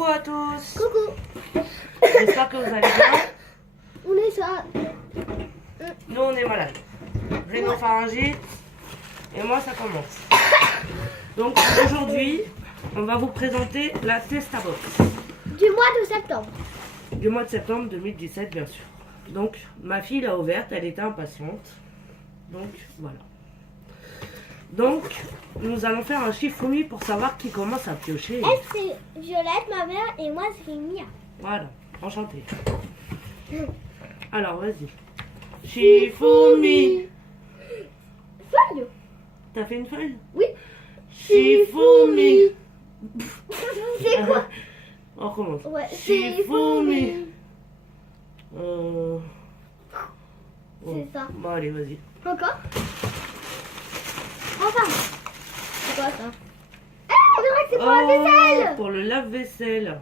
Coucou à tous. Coucou. J'espère que vous allez bien. On est ça. Nous, on est malades. Rhinopharyngite. Et moi, ça commence. Donc, aujourd'hui, on va vous présenter la Testabox. Du mois de septembre. Du mois de septembre 2017, bien sûr. Donc, ma fille l'a ouverte. Elle était impatiente. Donc, voilà. Donc, nous allons faire un Shifumi pour savoir qui commence à piocher. Elle, c'est Violette, ma mère, et moi, c'est Mia. Voilà, enchanté. Alors, vas-y. Shifumi. Feuille. T'as fait une feuille? Oui. Shifumi. C'est quoi? On recommence. Ouais, Shifumi. C'est ça. Bon, allez, vas-y. Encore? Enfin. C'est quoi ça? Ah, on dirait que c'est pour la vaisselle. Pour le lave-vaisselle.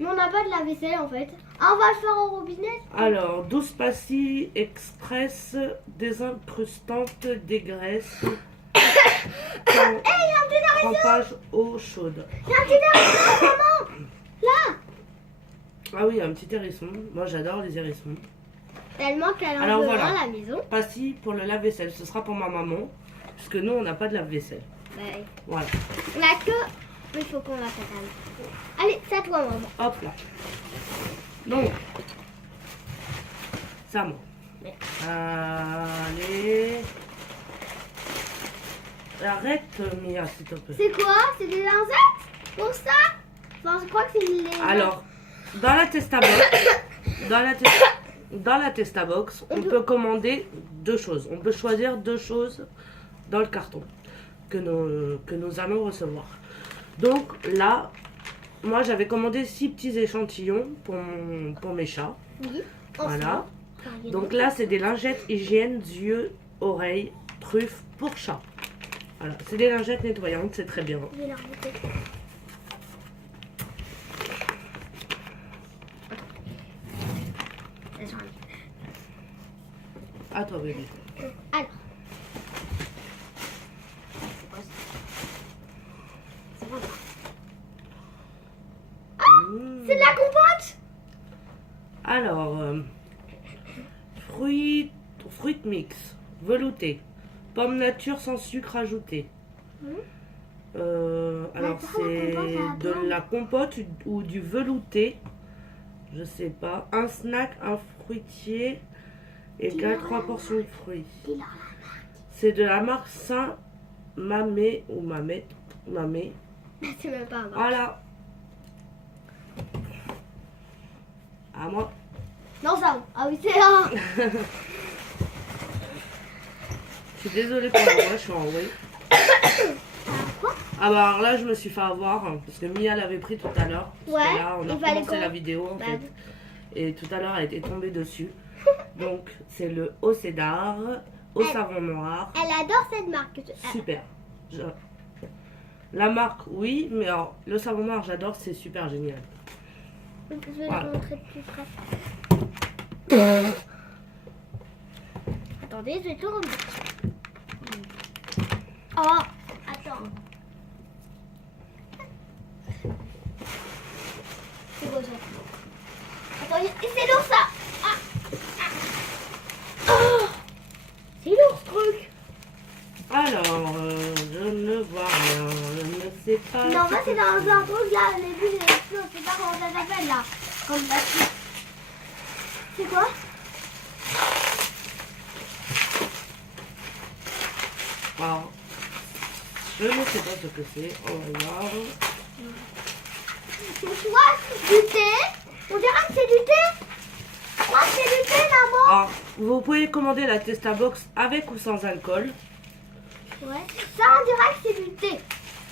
Mais on n'a pas de la vaisselle en fait. Ah, on va le faire au robinet. Alors, 12 pastilles express désincrustantes dégraisse. Trempage eau chaude. Il y a un petit hérisson, maman. Là. Ah oui, un petit hérisson. Moi, j'adore les hérissons. Tellement qu'elle Alors, en voilà. à la maison. Pastilles pour le lave-vaisselle. Ce sera pour ma maman. Puisque nous, on n'a pas de lave-vaisselle. Ouais. Voilà. On a que. Mais il faut qu'on la fasse avec. Allez, c'est à toi, maman. Hop là. Donc, c'est à moi. Ouais. Allez. Arrête, Mia, s'il te plaît. C'est quoi? C'est des insectes? Pour ça? Enfin, je crois que c'est les. Alors, dans la Testabox, dans la Testabox, on peut commander deux choses. On peut choisir deux choses dans le carton que nous allons recevoir. Donc là, moi j'avais commandé 6 petits échantillons pour mes chats. Oui. Voilà. Donc là, c'est des lingettes hygiène, yeux, oreilles, truffes pour chat. Voilà, c'est des lingettes nettoyantes, c'est très bien. Je vais la remonter. À toi, bébé. Alors. C'est quoi ça? C'est de la compote? Alors, fruit mix, velouté, pomme nature sans sucre ajouté. Alors Attends, c'est de la compote ou du velouté, je sais pas. Un snack, un fruitier égale 3 portions de fruits. C'est de la marque Saint-Mamé ou Mamé. C'est même pas un marque. Voilà. À moi. Non, ça. Ah oui, c'est un. Je suis désolée pour moi, je suis en oui. Quoi? Ah bah alors là je me suis fait avoir parce que Mia l'avait pris tout à l'heure. Parce que Ouais, là on a il fallait commencé qu'on- la vidéo en Bah fait. oui. Et tout à l'heure elle était tombée dessus. Donc c'est le eau cédar, au savon noir. Elle adore cette marque. Super. La marque oui, mais alors, le savon noir j'adore, c'est super génial. Je vais Voilà. le montrer de plus près. Attendez, je vais tout remettre. Oh, attends. C'est quoi ça? Attends, c'est lourd ça. Ah. Oh, c'est lourd ce truc. Alors, je ne vois rien, je ne sais pas. Non, moi c'est dans un truc là, les bulles et les choses, je sais pas comment ça s'appelle là. Comme la suite. C'est quoi? Alors, je ne sais pas ce que c'est. On va voir. C'est soit du thé. On dirait que c'est du thé. Je crois que c'est du thé, maman. Alors, vous pouvez commander la Testabox avec ou sans alcool. Ouais. Ça, on dirait que c'est du thé.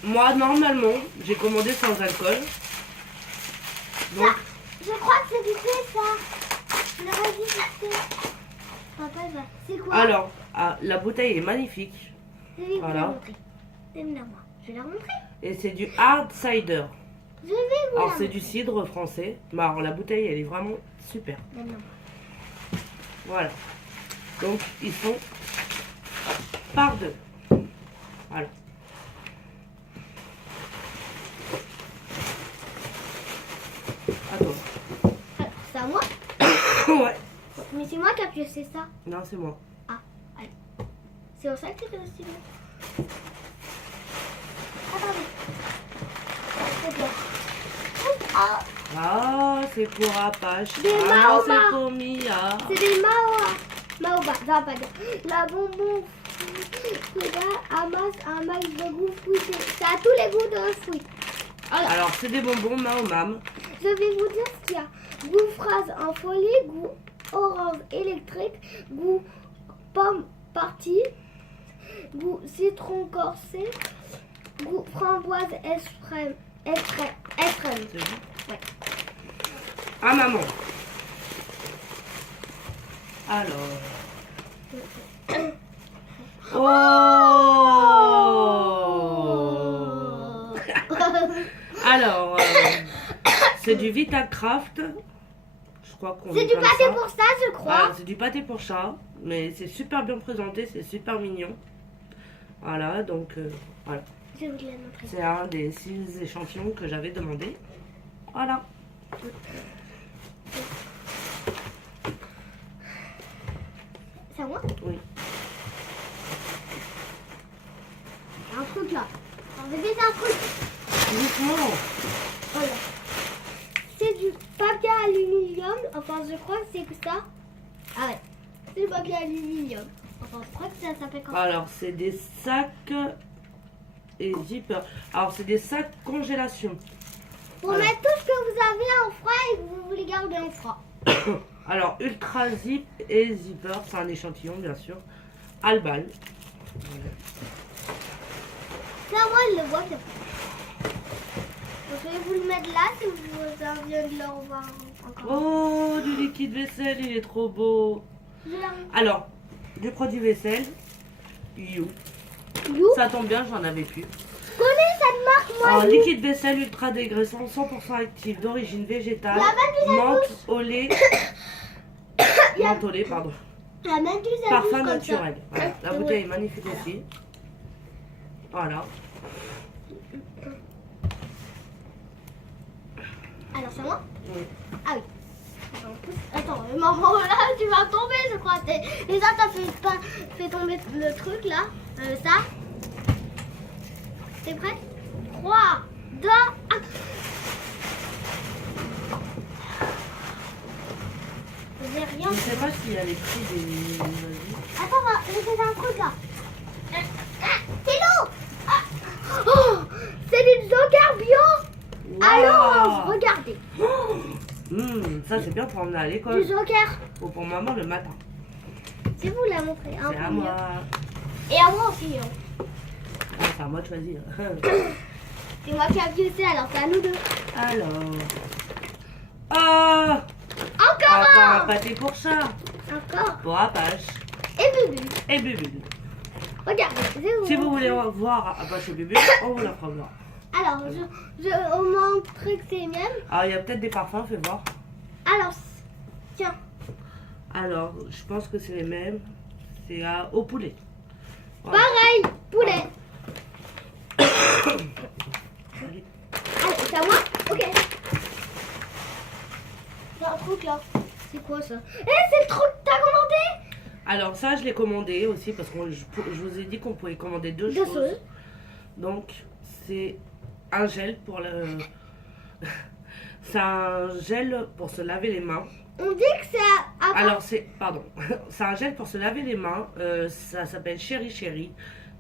Moi, normalement, j'ai commandé sans alcool. Donc, Ça, je crois que c'est du thé, ça. On aurait dit du thé. Papa, c'est quoi? alors, la bouteille est magnifique. Je vais vous voilà. la montrer. Donne-la moi. Je vais la montrer. Et c'est du hard cider. Je vais vous Alors, la c'est montrer. du cidre français. Mais alors, la bouteille, elle est vraiment super. Donne-la moi. Voilà. Donc, ils sont par deux. Voilà. À toi. C'est à moi? Ouais. Mais c'est moi qui a pioché ça. Non, c'est moi. Ah, allez. C'est pour ça que c'est aussi bien. Attendez. C'est bien. Ah, Ah, c'est pour Apache. Des Ah non, Maoma. c'est pour Mia. c'est des Maoba. Ça va pas dire. La bonbon. Regarde, amasse un max de goût fruité. Ça a tous les goûts de fruits. Alors, c'est des bonbons Maomam. Je vais vous dire ce qu'il y a. Goût fraise en folie, goût orange électrique, goût pomme partie, goût citron corsé, goût framboise extrême. C'est bon. Ouais. Ah, maman. Alors. Oh Alors, c'est du Vitacraft. Je crois qu'on C'est dit du comme pâté ça. pour ça, je crois. Voilà, c'est du pâté pour chat, mais c'est super bien présenté, c'est super mignon. Voilà, donc voilà. Je vais vous le montrer. C'est un des 6 échantillons que j'avais demandé. Voilà. C'est à moi? Oui. Il y a un truc là. Alors, je vais mettre un truc. Doucement. Voilà. C'est du papier aluminium. Enfin, je crois que c'est que ça. Ah ouais. C'est du papier aluminium. Enfin, je crois que ça s'appelle comme ça. Alors, c'est des sacs et zipper. Alors, c'est des sacs congélation. Pour Voilà. mettre tout ce que vous avez en froid et que vous voulez garder en froid. Alors, Ultra Zip et Zipper, c'est un échantillon, bien sûr. Albal. Voilà. Ça, moi, je le vois. Donc, je vais vous le mettre là si vous avez envie de le revoir encore. Oh, du liquide vaisselle, il est trop beau. Je la- Alors, du produit vaisselle. You. You, Ça tombe bien, j'en avais plus. je connais cette marque, moi. Alors, You. liquide vaisselle ultra dégraissant, 100% actif, d'origine végétale. La même du Menthe au lait. Menthe au lait, pardon. La même du Zambus Parfum comme naturel. ça. Voilà. La bouteille est magnifique aussi. Voilà. Alors, c'est moi? Oui. Ah oui. Attends, maman, là, tu vas tomber, je crois. Déjà, t'as fait tomber le truc, là. Ça. T'es prêt? 3, 2, 1. J'ai rien. Je ne sais pas s'il y a les prix des... Attends, je fais un truc, là. C'est l'eau. Ah. Oh, c'est du Joker bio. Alors, regardez. Ça, c'est bien pour emmener à Du l'école. Joker. Ou pour maman le matin. Je vais vous la montrer. Un C'est à peu mieux. moi. Et à moi aussi. Hein. Ah, c'est à moi de choisir. C'est moi qui a pioché, alors c'est à nous deux. Alors. Ah, Encore encore un un. pâté pour chat. Encore. Pour Apache. Et Bubu. Et Bubu. Regardez. Je vais Si vous voulez montrer. voir Apache et Bubu, on vous la fera voir. Alors, je vous montrer que c'est les mêmes. Alors, il y a peut-être des parfums, fais voir. Alors, tiens. Alors, je pense que c'est les mêmes. C'est au poulet. Voilà. Pareil. Poulet. Allez. Allez, c'est à moi? Ok. Il y a un truc là. C'est quoi ça? C'est le truc que t'as commandé? Alors, ça, je l'ai commandé aussi parce que je vous ai dit qu'on pouvait commander deux Deux choses. choses. Donc, c'est un gel pour le. C'est un gel pour se laver les mains. On dit que c'est à Alors, pardon. C'est un gel pour se laver les mains. Ça s'appelle Chéri Chéri.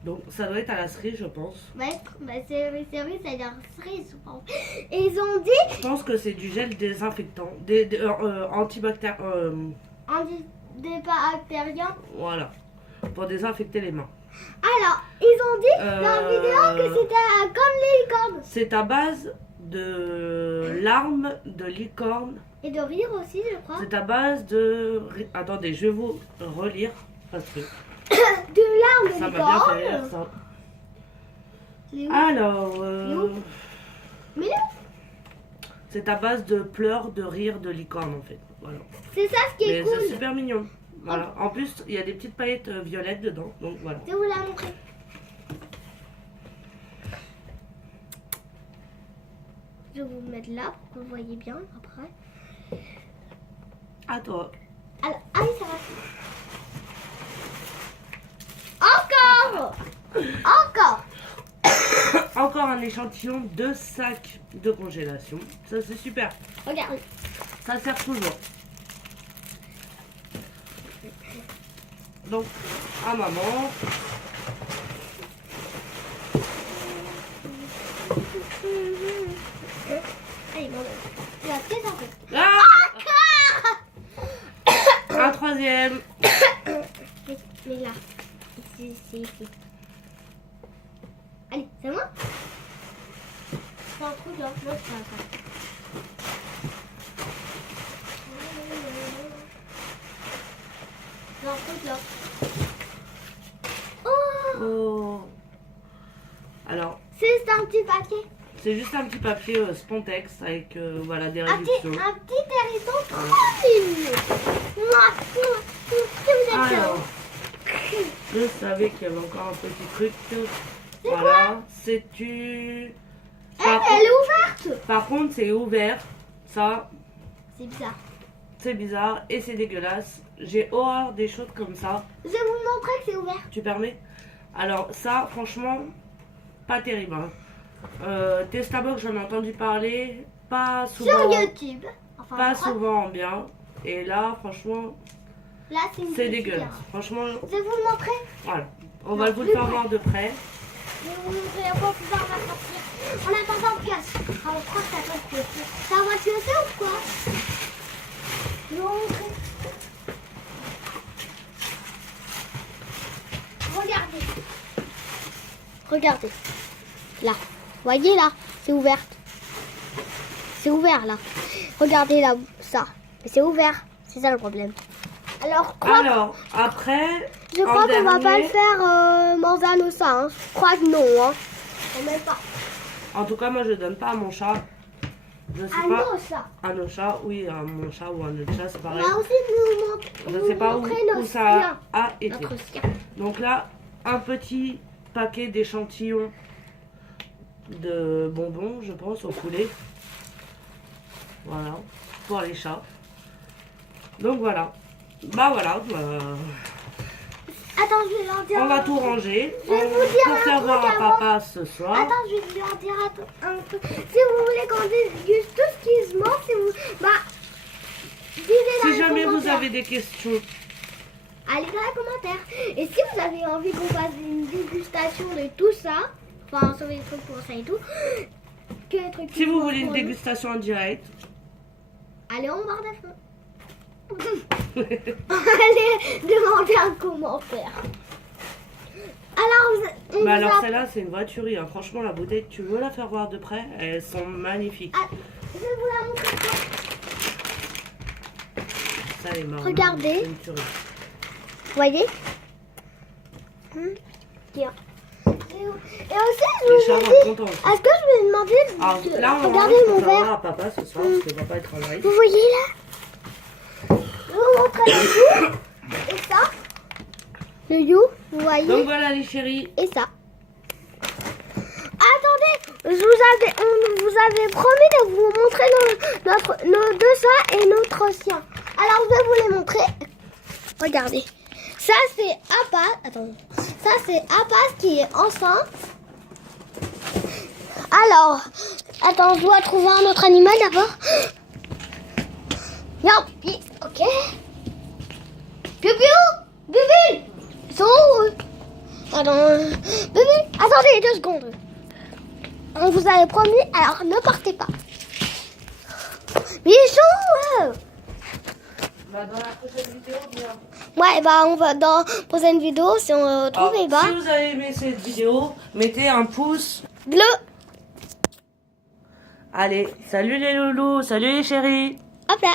Donc, ça doit être à la cerise, je pense. Ouais, bah c'est vrai, ça a l'air cerise, je pense. Et ils ont dit Je pense que c'est du gel désinfectant, antibactérien. antibactérien. Voilà. Pour désinfecter les mains. Alors, ils ont dit dans la vidéo que c'était comme les licornes. C'est à base de larmes de licorne. Et de rire aussi, je crois. C'est à base de... Attendez, je vais vous relire parce que De larmes de ça m'a bien fait rire, licorne. ça. Les où Alors, Mais c'est à base de pleurs de rire de licorne en fait. Voilà. c'est ça ce qui est Mais c'est cool. super mignon. Voilà. En plus, il y a des petites paillettes violettes dedans. Donc voilà. Je vais vous la montrer. Je vais vous mettre mettre là pour que vous voyez bien après. À toi. Alors, ah oui, ça va. Encore. Encore. Encore un échantillon de sacs de congélation. Ça, c'est super. Regarde. Ça sert toujours. Donc, à maman. Allez, bon, il y a très un peu. Ah, un troisième. Mais là, ici. Allez, c'est moi. C'est un truc là, non, c'est pas ça. C'est un truc là. Oh, Oh. Alors, c'est un petit papier. c'est juste un petit papier Spontex avec voilà, des Un réductions. petit hérisson tranquille. Moi, si vous êtes Alors, chaud. je savais qu'il y avait encore un petit truc. C'est Voilà, c'est tu. Elle est ouverte. Par contre, c'est ouvert. Ça, C'est bizarre. c'est bizarre et c'est dégueulasse. J'ai horreur des choses comme ça. Je vais vous montrer que c'est ouvert. Tu permets? Alors, ça, franchement, pas terrible. Hein. Testabox, j'en ai entendu parler. Pas souvent. Sur YouTube. Enfin, Pas je crois. souvent bien. Et là, franchement, Là, c'est une c'est petite dégueulasse. erreur. Franchement, Je vais vous le montrer. voilà. On va vous le faire voir de près. Je vais vous montrer à quoi pouvoir va sortir. En attendant, on casse. Ah, je crois que ça va se casser. Ça va se casser ou quoi? Je vais vous montrer. Regardez. Regardez. Là. Voyez là, c'est ouvert. C'est ouvert là. Regardez là, ça. C'est ouvert. C'est ça le problème. Alors, Alors, après, je crois qu'on va pas le faire Manzano ça. Hein. Je crois que non. Hein. Même pas. En tout cas, moi, je donne pas à mon chat. Je sais Ah pas. non, ça. À nos chats, oui, à mon chat ou à notre chat, c'est On pareil. va aussi Je sais pas où notre ça a été. Notre sien. Donc là, un petit paquet d'échantillons de bonbons, je pense, au poulet. Voilà, pour les chats. Donc voilà. Bah voilà. Attends, je vais leur dire. On va tout ranger. Je vais On vous dire pour un faire truc voir à avant. papa ce soir. Attends, je vais leur dire un truc. Si vous voulez qu'on déguste tout ce qui se mange, si vous. Bah. Dites-le dans Si les jamais vous commentaires. avez des questions, Allez dans les commentaires. Et si vous avez envie qu'on fasse une dégustation de tout ça, enfin, sur les trucs pour ça et tout, que les trucs si qui vous sont voulez une pour dégustation en direct, nous, allez en barre de fond. Allez demander un commentaire. Alors, on bah vous alors a- celle-là c'est une voiturie. Hein. Franchement, la bouteille, tu veux la faire voir de près? Elles sont magnifiques. Ah, je vais vous la montrer. Ça, elle est marrant. Regardez. C'est une tuerie. Vous voyez? Tiens. Et aussi, je Les vous chats ai vont dit, être contents aussi. est-ce que je vais demander Alors de là, on va regarder mon faire voir verre? à papa ce soir parce qu'il va pas être en live. Vous voyez là? Je vais vous montrer le you et ça. Le you, vous voyez? Donc voilà les chéris. Et ça. Attendez, on vous avait promis de vous montrer nos deux chats et notre chien. Alors je vais vous les montrer. Regardez. Ça c'est Apas. Attendez. Ça c'est Apas qui est enceinte. Alors, attends, je dois trouver un autre animal d'abord. Non, ok. Piu-piu, Bubu, ils sont où eux? Attends, Bubu, attendez 2 secondes. On vous avait promis, alors ne partez pas. Mais ils sont où eux? Bah, dans la prochaine vidéo, bien. Ouais, bah on va dans la prochaine vidéo, si on retrouve, et bah, Si vous avez aimé cette vidéo, mettez un pouce. bleu. Allez, salut les loulous, salut les chéris. Hop là.